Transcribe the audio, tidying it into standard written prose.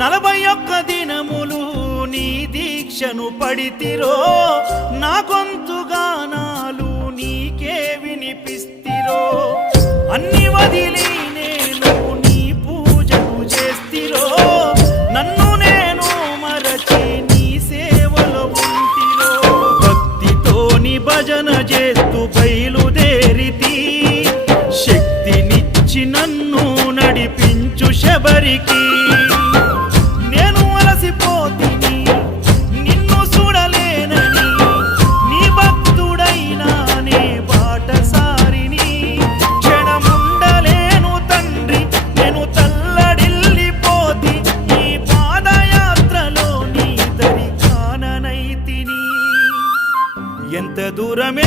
41 దినములు నీ దీక్షను పడితిరో, నా గొంతుగానాలు నీకే వినిపిస్తిరో. అన్ని వదిలి నేను నీ పూజకు చేస్తిరో, నన్ను నేను మరచి నీ సేవలో ఉంటిరో. భక్తితో నీ భజన చేస్తూ బయలుదేరితి, శక్తినిచ్చి నన్ను నడిపించు శబరికి. నేను అలసిపోతిని నిన్ను చూడలేనని, నీ భక్తుడైనా నే బాటసారిని. క్షణముండలేను తండ్రి నేను తల్లడిల్లిపోతి, ఈ పాదయాత్రలో నీ దరి కాననైతిని. ఎంత దూరం